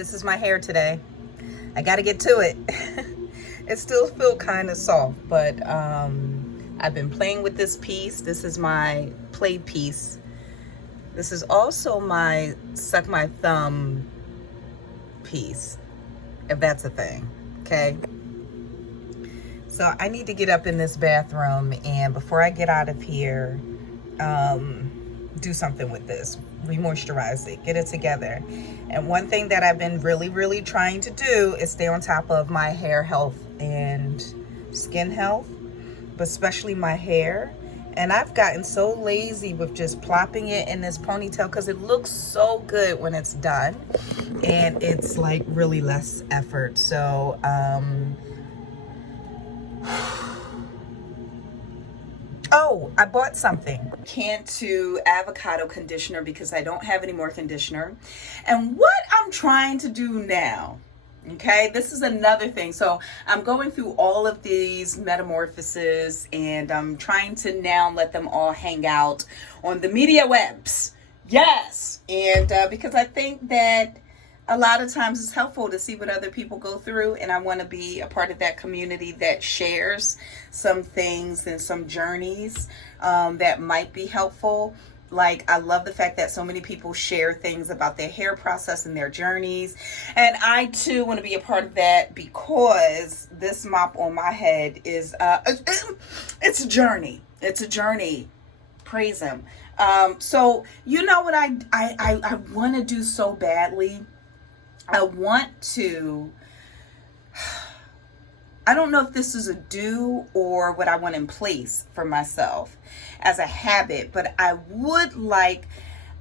This is my hair today. I gotta get to it. It still feels kind of soft, but I've been playing with this piece. This is my play piece. This is also my suck my thumb piece, if that's a thing, okay? So I need to get up in this bathroom, and before I get out of here, do something with this, re-moisturize it, get it together. And one thing that I've been really trying to do is stay on top of my hair health and skin health, but especially my hair. And I've gotten so lazy with just plopping it in this ponytail because it looks so good when it's done, and it's like really less effort. So oh, I bought something. Cantu avocado conditioner because I don't have any more conditioner. And what I'm trying to do now, okay, this is another thing. So I'm going through all of these metamorphoses, and I'm trying to now let them all hang out on the media webs. Yes. And because I think that a lot of times it's helpful to see what other people go through, and I want to be a part of that community that shares some things and some journeys that might be helpful. Like, I love the fact that so many people share things about their hair process and their journeys, and I too want to be a part of that, because this mop on my head is it's a journey. It's a journey. Praise him. So you know what I want to do so badly. I want to, I don't know if this is a do or what I want in place for myself as a habit, but I would like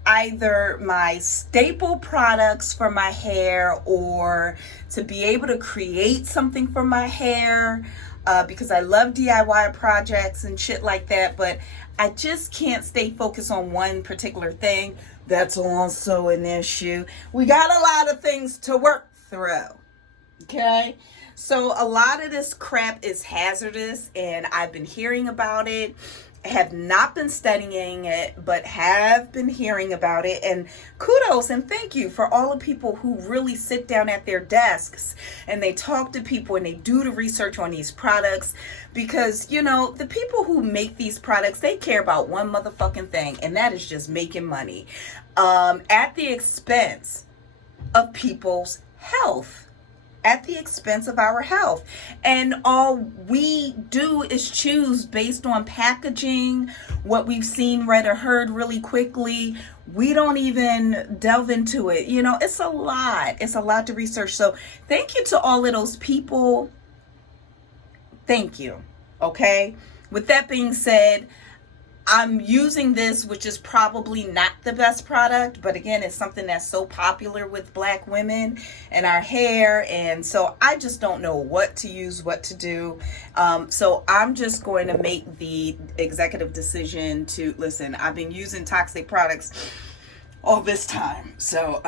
either my staple products for my hair, or to be able to create something for my hair, because I love DIY projects and shit like that, but I just can't stay focused on one particular thing. That's also an issue. We got a lot of things to work through, okay? So a lot of this crap is hazardous, and I've been hearing about it. I have not been studying it, but have been hearing about it. And kudos and thank you for all the people who really sit down at their desks and they talk to people and they do the research on these products, because, you know, the people who make these products, they care about one motherfucking thing, and that is just making money at the expense of people's health. At the expense of our health. And all we do is choose based on packaging, what we've seen, read, or heard really quickly. We don't even delve into it. You know, it's a lot. It's a lot to research. So thank you to all of those people. Thank you. Okay. With that being said, I'm using this, which is probably not the best product, but again, it's something that's so popular with Black women and our hair, and so I just don't know what to use, what to do. So I'm just going to make the executive decision to, listen, I've been using toxic products all this time, so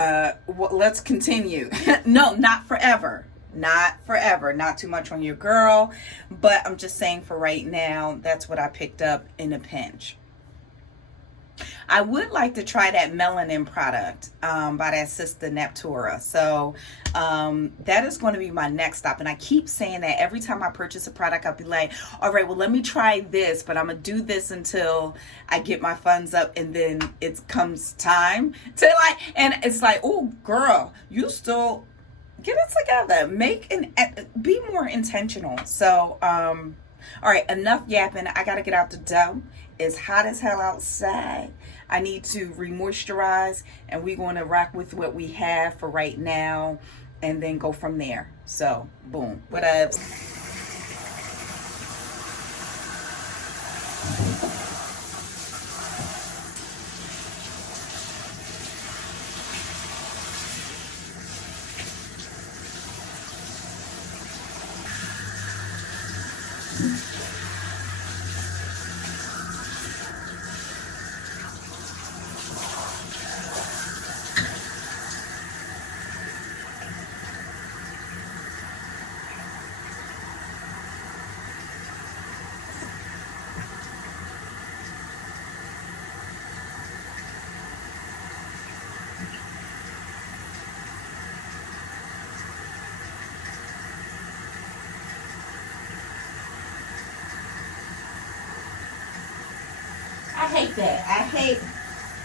let's continue. No, not forever. Not forever, not too much on your girl, but I'm just saying for right now, that's what I picked up in a pinch. I would like to try that melanin product by that sister Neptura. So that is going to be my next stop. And I keep saying that every time I purchase a product, I'll be like, all right, well, let me try this, but I'm going to do this until I get my funds up, and then it comes time to like, and it's like, oh, girl, you still get it together, be more intentional. So all right, enough yapping. I gotta get out the dough. It's hot as hell outside. I need to re-moisturize, and we're going to rock with what we have for right now and then go from there. So boom, what up? hate that. I hate,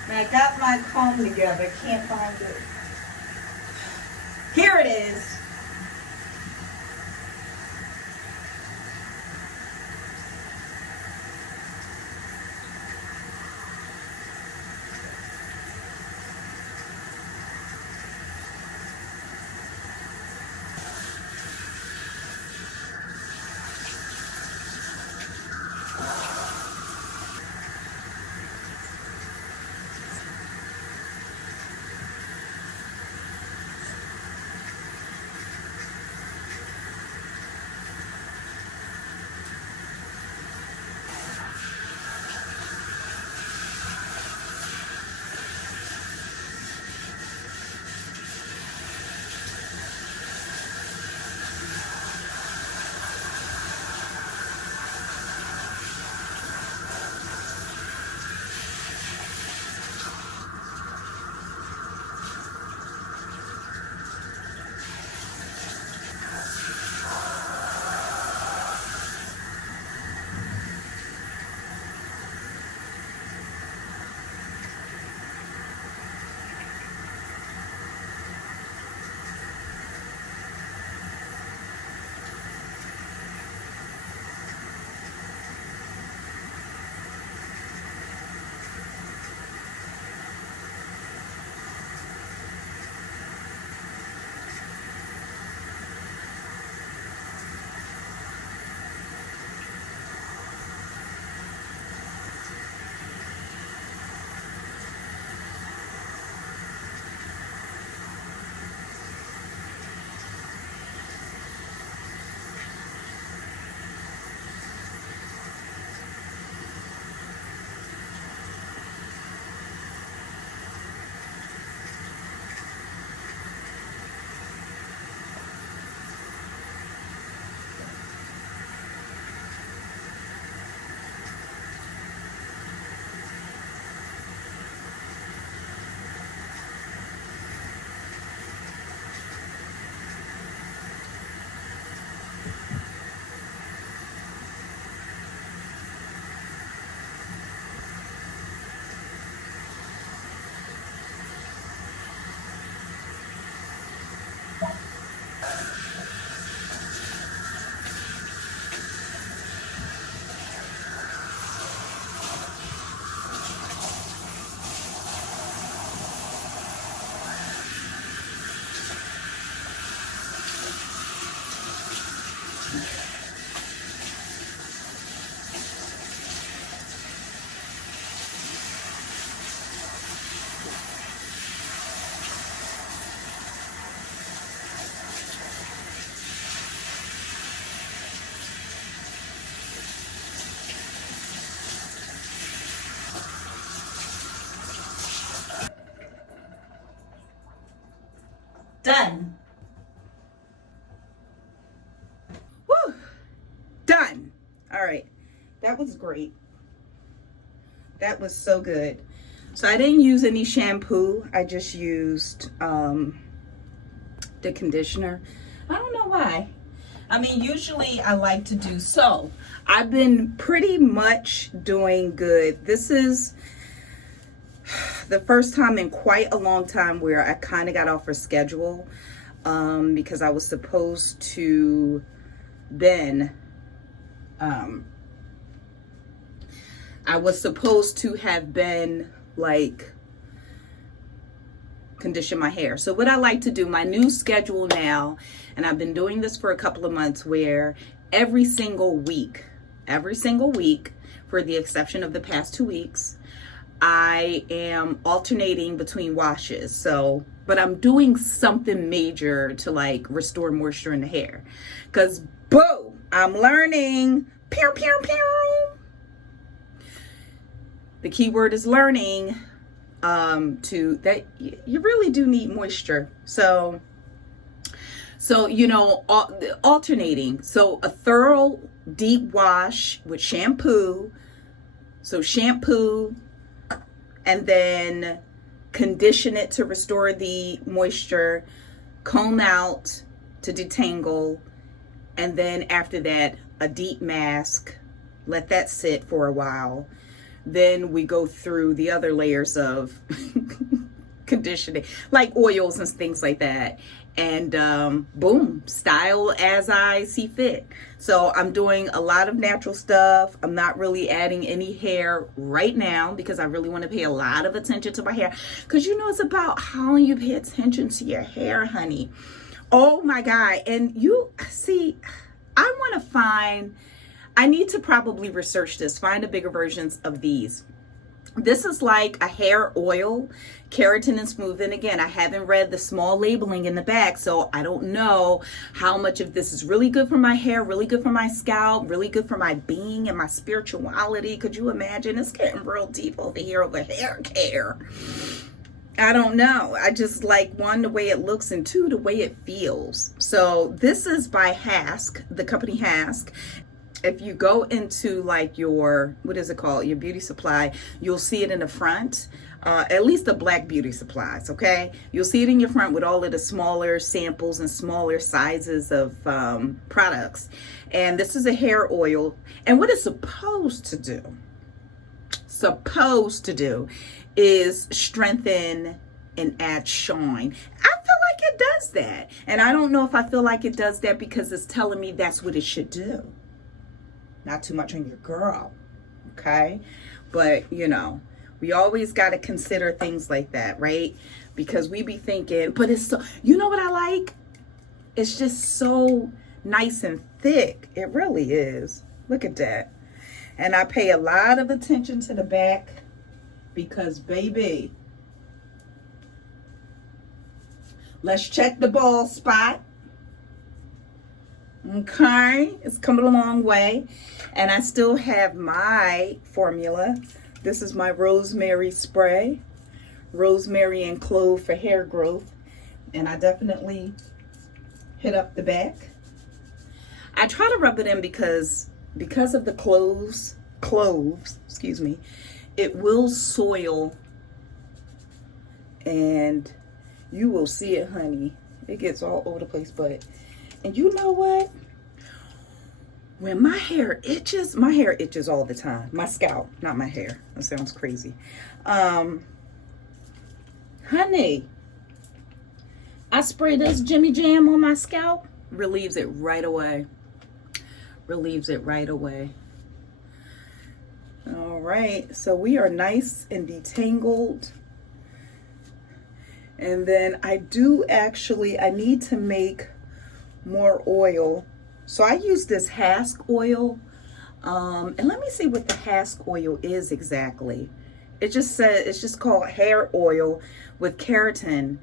when I got my comb together, can't find it. Here it is. Done. Woo! Done. All right. That was great. That was so good. So I didn't use any shampoo. I just used the conditioner. I don't know why. I mean, usually I like to do so. I've been pretty much doing good. This is the first time in quite a long time where I kind of got off a schedule because I was supposed to then I was supposed to have been like condition my hair. So what I like to do, my new schedule now, and I've been doing this for a couple of months, where every single week, for the exception of the past 2 weeks, I am alternating between washes. So, but I'm doing something major to like restore moisture in the hair, because boo, I'm learning. Pew, pew, pew. The key word is learning. To that, you really do need moisture. So you know, alternating. So a thorough deep wash with shampoo. So shampoo, and then condition it to restore the moisture, comb out to detangle, and then after that, a deep mask. Let that sit for a while. Then we go through the other layers of conditioning, like oils and things like that. And boom, style as I see fit. So I'm doing a lot of natural stuff. I'm not really adding any hair right now because I really want to pay a lot of attention to my hair. Because you know, it's about how you pay attention to your hair, honey. Oh my God. And you see, I need to probably research this, find the bigger versions of these. This is like a hair oil, keratin and smoothing. Again, I haven't read the small labeling in the back, so I don't know how much of this is really good for my hair, really good for my scalp, really good for my being and my spirituality. Could you imagine? It's getting real deep over here over hair care. I don't know. I just like, one, the way it looks, and two, the way it feels. So this is by Hask, the company Hask. If you go into like your, what is it called? Your beauty supply, you'll see it in the front, at least the black beauty supplies, okay? You'll see it in your front with all of the smaller samples and smaller sizes of products. And this is a hair oil. And what it's supposed to do is strengthen and add shine. I feel like it does that. And I don't know if I feel like it does that because it's telling me that's what it should do. Not too much on your girl, okay? But, you know, we always got to consider things like that, right? Because we be thinking, but it's so, you know what I like? It's just so nice and thick. It really is. Look at that. And I pay a lot of attention to the back because, baby, let's check the bald spot. Okay, it's coming a long way. And I still have my formula. This is my rosemary spray. Rosemary and clove for hair growth. And I definitely hit up the back. I try to rub it in because of the cloves, excuse me, it will soil. And you will see it, honey. It gets all over the place, but, and you know what? When my hair itches all the time. My scalp, not my hair. That sounds crazy. Honey, I spray this Jimmy Jam on my scalp. Relieves it right away. Relieves it right away. All right, so we are nice and detangled. And then I need to make more oil. So I use this Hask oil. And let me see what the Hask oil is exactly. It just says, it's just called hair oil with keratin.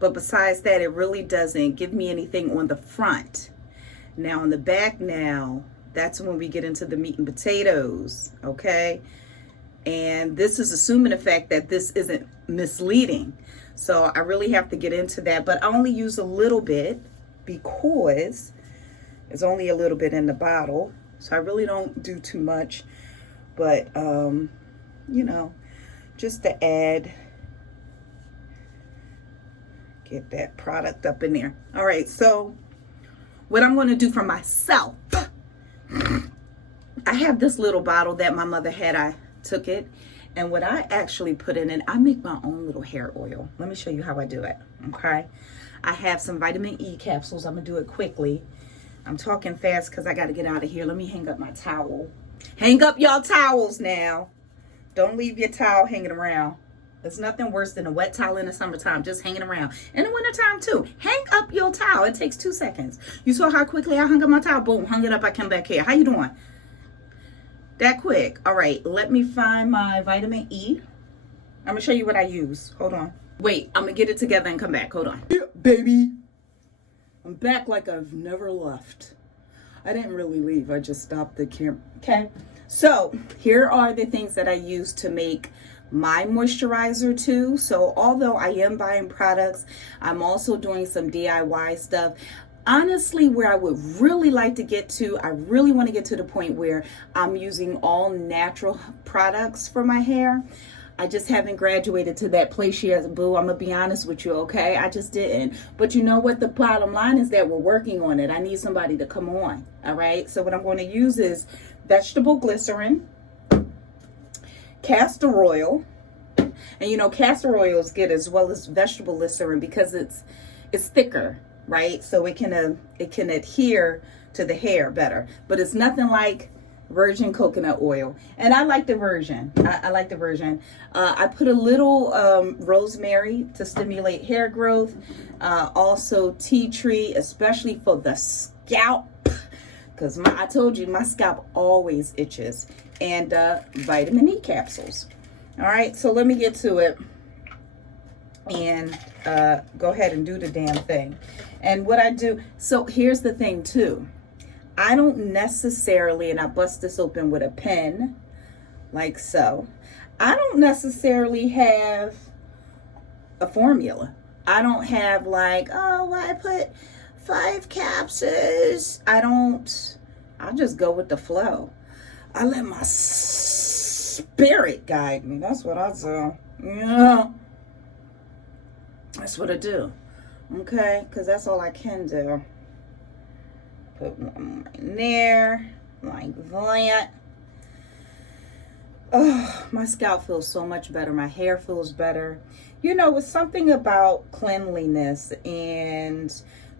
But besides that, it really doesn't give me anything on the front. Now on the back now, that's when we get into the meat and potatoes, okay? And this is assuming the fact that this isn't misleading. So I really have to get into that, but I only use a little bit because there's only a little bit in the bottle. So I really don't do too much, but you know, just to add, get that product up in there. All right, so what I'm going to do for myself, I have this little bottle that my mother had. I took it, and what I actually put in it, I make my own little hair oil. Let me show you how I do it, okay? I have some vitamin E capsules. I'm gonna do it quickly. I'm talking fast because I got to get out of here. Let me hang up my towel. Hang up y'all towels now. Don't leave your towel hanging around. There's nothing worse than a wet towel in the summertime, just hanging around. In the wintertime too. Hang up your towel. It takes 2 seconds. You saw how quickly I hung up my towel? Boom, hung it up. I come back here. How you doing? That quick. All right, let me find my vitamin E. I'm gonna show you what I use. Hold on. Wait, I'm gonna get it together and come back. Hold on. Yeah, baby. I'm back like I've never left. I didn't really leave. I just stopped the camera. Okay. So here are the things that I use to make my moisturizer too. So although I am buying products, I'm also doing some DIY stuff. Honestly, where I would really like to get to, I really want to get to the point where I'm using all natural products for my hair. I just haven't graduated to that place yet, boo. I'm going to be honest with you, okay? I just didn't. But you know what? The bottom line is that we're working on it. I need somebody to come on, all right? So what I'm going to use is vegetable glycerin, castor oil, and you know castor oil is good as well as vegetable glycerin because it's thicker, right? So it can adhere to the hair better. But it's nothing like virgin coconut oil, and I like the virgin. I like the virgin. I put a little rosemary to stimulate hair growth. Also tea tree, especially for the scalp, because I told you my scalp always itches. And vitamin E capsules. All right, so let me get to it and go ahead and do the damn thing. And what I do, so here's the thing too. I don't necessarily, and I bust this open with a pen, like so. I don't necessarily have a formula. I don't have like, oh, I put 5 capsules. I just go with the flow. I let my spirit guide me. That's what I do. Yeah. That's what I do. Okay? Because that's all I can do. Put one right there. Like that. Oh, my scalp feels so much better. My hair feels better. You know, it's something about cleanliness and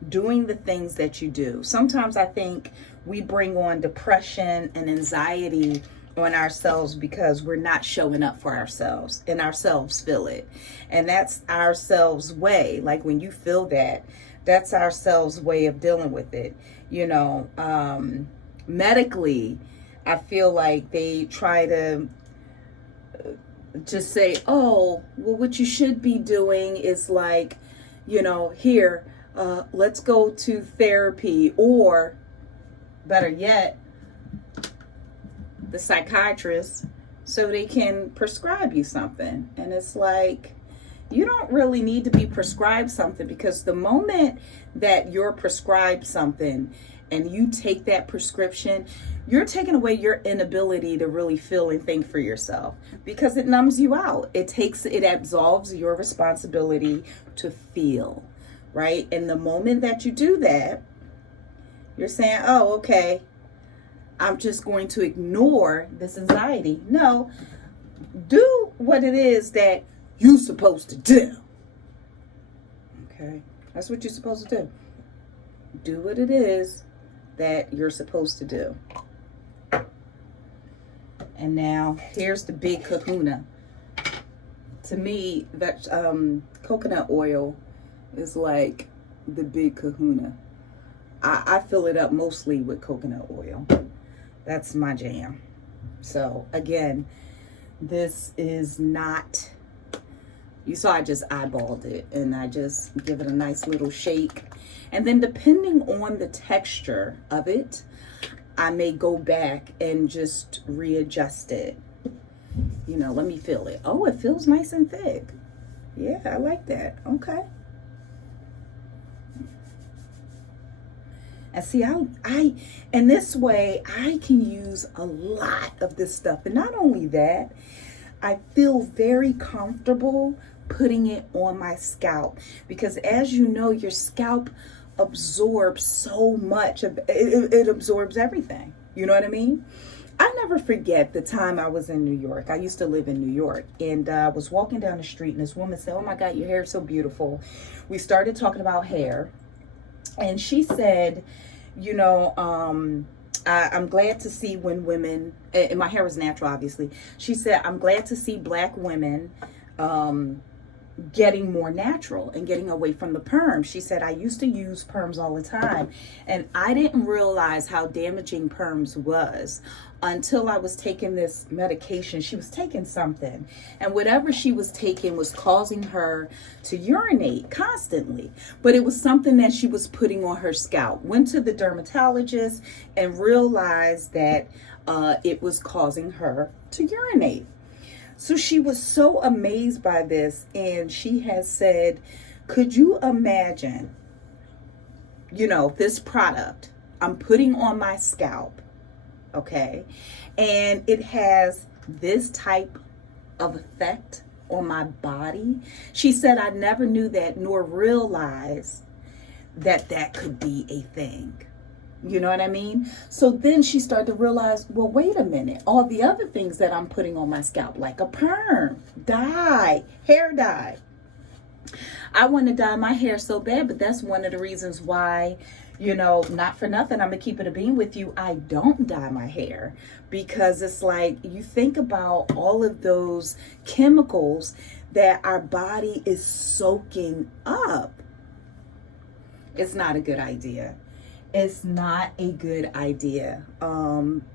doing the things that you do. Sometimes I think we bring on depression and anxiety on ourselves because we're not showing up for ourselves, and ourselves feel it. And that's ourselves way. Like when you feel that, that's ourselves way of dealing with it. You know, medically, I feel like they try to just say, oh, well, what you should be doing is like, you know, here, let's go to therapy, or better yet, the psychiatrist, so they can prescribe you something. And it's like, you don't really need to be prescribed something, because the moment that you're prescribed something and you take that prescription, you're taking away your inability to really feel and think for yourself, because it numbs you out. It absolves your responsibility to feel, right? And the moment that you do that, you're saying, oh, okay, I'm just going to ignore this anxiety. No, do what it is that you're supposed to do. Okay, that's what you're supposed to do. Do what it is that you're supposed to do. And now here's the big kahuna. To me, that coconut oil is like the big kahuna. I fill it up mostly with coconut oil. That's my jam. So again, this is not, you saw I just eyeballed it, and I just give it a nice little shake. And then depending on the texture of it, I may go back and just readjust it. You know, let me feel it. Oh, it feels nice and thick. Yeah, I like that. Okay. And see, and this way I can use a lot of this stuff. And not only that, I feel very comfortable putting it on my scalp, because as you know, your scalp absorbs so much of it absorbs everything. You know what I mean? I never forget the time I was in New York. I used to live in New York, and I was walking down the street, and this woman said, oh my God, your hair is so beautiful. We started talking about hair, and she said, you know, I'm glad to see when women, and my hair is natural, obviously. She said, I'm glad to see Black women getting more natural and getting away from the perms. She said, I used to use perms all the time, and I didn't realize how damaging perms was until I was taking this medication. She was taking something, and whatever she was taking was causing her to urinate constantly, but it was something that she was putting on her scalp. Went to the dermatologist and realized that it was causing her to urinate. So she was so amazed by this, and she has said, could you imagine, you know, this product I'm putting on my scalp, okay, and it has this type of effect on my body? She said, I never knew that, nor realized that that could be a thing. You know what I mean? So then she started to realize, well, wait a minute. All the other things that I'm putting on my scalp, like a perm, dye, hair dye. I want to dye my hair so bad, but that's one of the reasons why, you know, not for nothing, I'm going to keep it a bean with you. I don't dye my hair because it's like you think about all of those chemicals that our body is soaking up. It's not a good idea. It's not a good idea.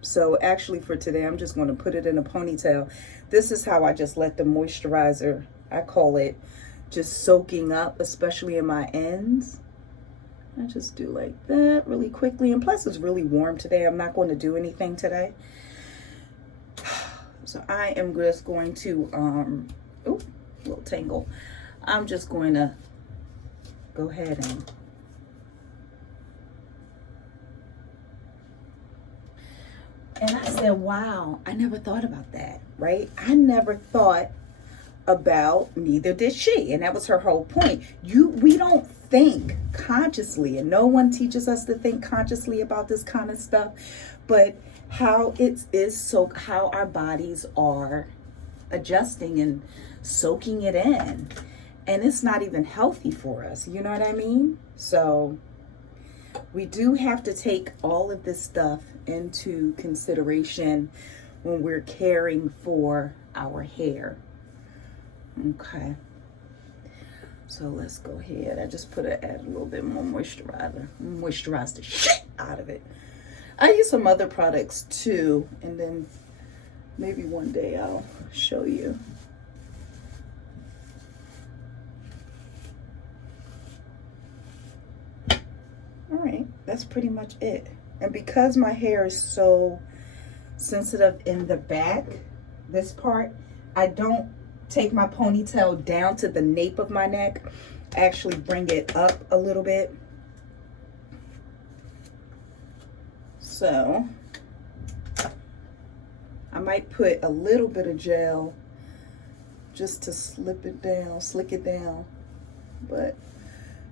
So actually for today, I'm just going to put it in a ponytail. This is how I just let the moisturizer, I call it, just soaking up, especially in my ends. I just do like that really quickly. And plus it's really warm today. I'm not going to do anything today. So I am just going to, oh, little tangle. I'm just going to go ahead and I said, wow, I never thought about that, right? I never thought about, neither did she. And that was her whole point. We don't think consciously, and no one teaches us to think consciously about this kind of stuff, but how it is, so how our bodies are adjusting and soaking it in. And it's not even healthy for us. You know what I mean? So we do have to take all of this stuff into consideration when we're caring for our hair. Okay. So let's go ahead. I just add a little bit more moisturizer. Moisturize the shit out of it. I use some other products too, and then maybe one day I'll show you. All right, that's pretty much it. And because my hair is so sensitive in the back, this part, I don't take my ponytail down to the nape of my neck. I actually bring it up a little bit. So I might put a little bit of gel just to slick it down. But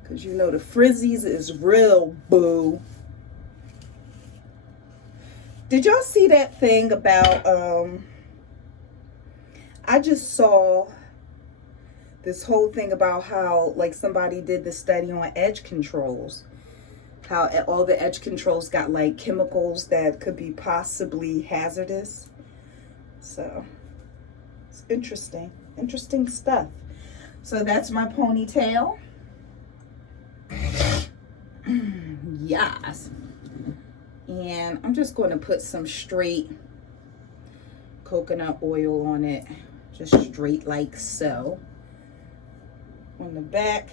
because you know the frizzies is real, boo. Did y'all see that thing about, I just saw this whole thing about how, like, somebody did the study on edge controls. How all the edge controls got, like, chemicals that could be possibly hazardous. So, it's interesting. Interesting stuff. So, that's my ponytail. Yes. And I'm just going to put some straight coconut oil on it. Just straight like so. On the back.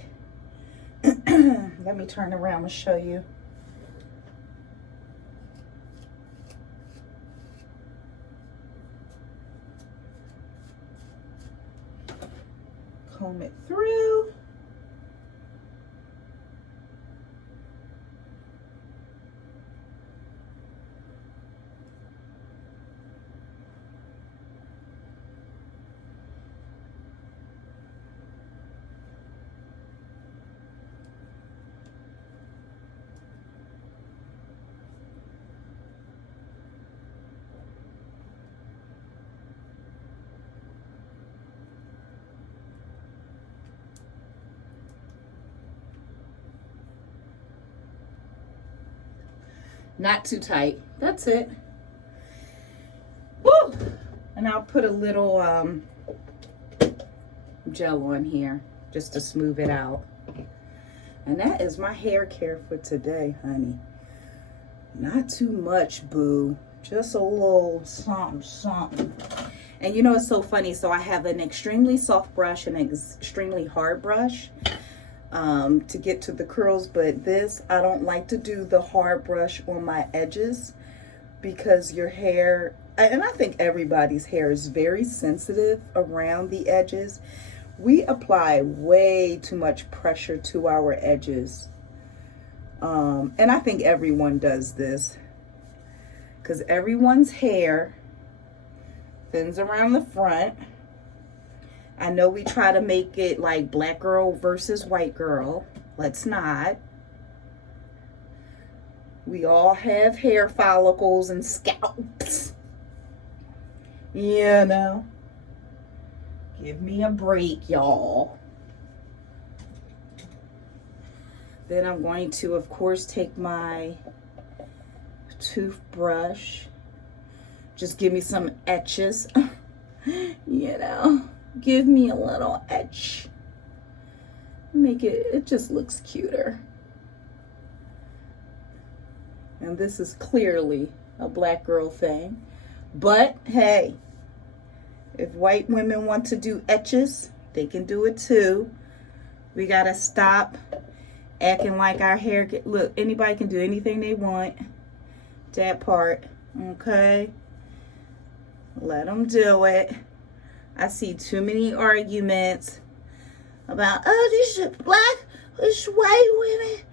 Let me turn around and show you. Comb it through. Not too tight. That's it. Woo! And I'll put a little gel on here just to smooth it out. And that is my hair care for today, honey. Not too much, boo. Just a little something. And you know, it's so funny. So I have an extremely soft brush and an extremely hard brush to get to the curls, but this, I don't like to do the hard brush on my edges because your hair, and I think everybody's hair is very sensitive around the edges. We apply way too much pressure to our edges. And I think everyone does this because everyone's hair thins around the front. I know we try to make it like black girl versus white girl. Let's not. We all have hair follicles and scalps. You know. Give me a break, y'all. Then I'm going to, of course, take my toothbrush. Just give me some etches. You know, give me a little etch. Make it just looks cuter. And this is clearly a black girl thing. But hey, if white women want to do etches, they can do it too. We gotta stop acting like our hair look, anybody can do anything they want. That part, okay? Let them do it. I see too many arguments about, oh, these black, these white women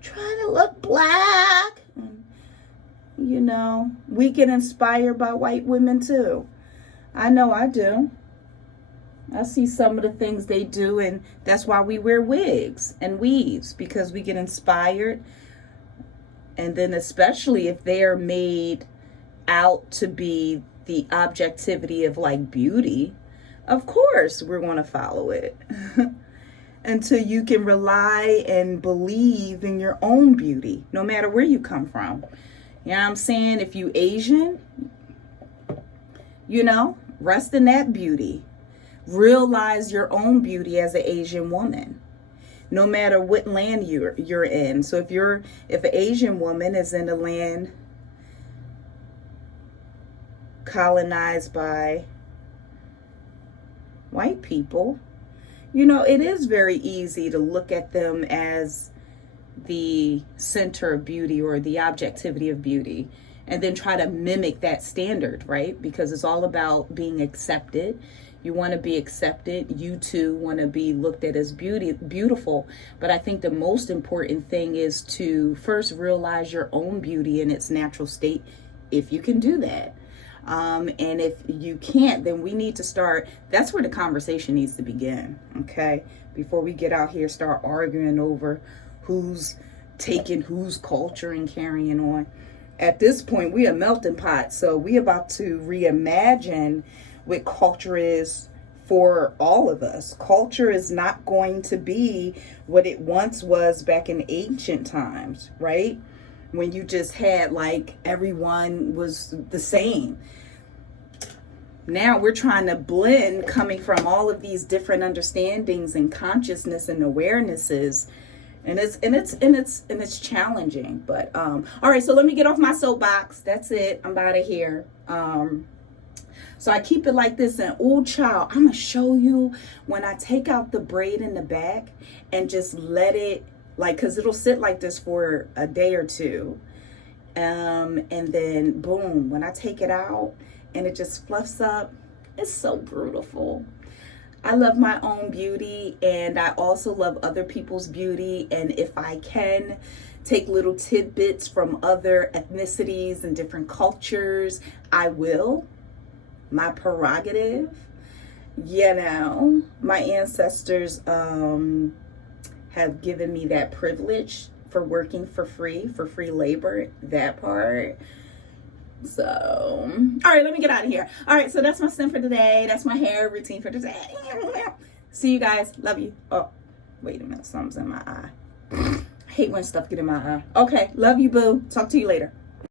trying to look black. You know, we get inspired by white women too. I know I do. I see some of the things they do, and that's why we wear wigs and weaves, because we get inspired. And then especially if they are made out to be the objectivity of like beauty, of course we're going to follow it. Until you can rely and believe in your own beauty, no matter where you come from. You know what I'm saying? If you Asian, you know, rest in that beauty. Realize your own beauty as an Asian woman, no matter what land you're in. So if an Asian woman is in a land colonized by white people, you know, it is very easy to look at them as the center of beauty or the objectivity of beauty, and then try to mimic that standard, right? Because it's all about being accepted. You want to be accepted. You too want to be looked at as beautiful. But I think the most important thing is to first realize your own beauty in its natural state, if you can do that. And if you can't, then we need to start, that's where the conversation needs to begin, okay? Before we get out here, start arguing over who's taking whose culture and carrying on. At this point, we a melting pot, so we about to reimagine what culture is for all of us. Culture is not going to be what it once was back in ancient times, right? When you just had like everyone was the same. Now we're trying to blend, coming from all of these different understandings and consciousness and awarenesses. And it's challenging, but all right, so let me get off my soapbox. That's it. I'm out of here. So I keep it like this, and oh child, I'm gonna show you when I take out the braid in the back and just let it, like, cause it'll sit like this for a day or two. And then boom, when I take it out and it just fluffs up, it's so beautiful. I love my own beauty, and I also love other people's beauty. And if I can take little tidbits from other ethnicities and different cultures, I will. My prerogative. You know, my ancestors have given me that privilege for working for free labor, that part. So, all right, let me get out of here. All right, so that's my sim for today. That's my hair routine for today. See you guys. Love you. Oh, wait a minute. Something's in my eye. I hate when stuff get in my eye. Okay, love you, boo. Talk to you later.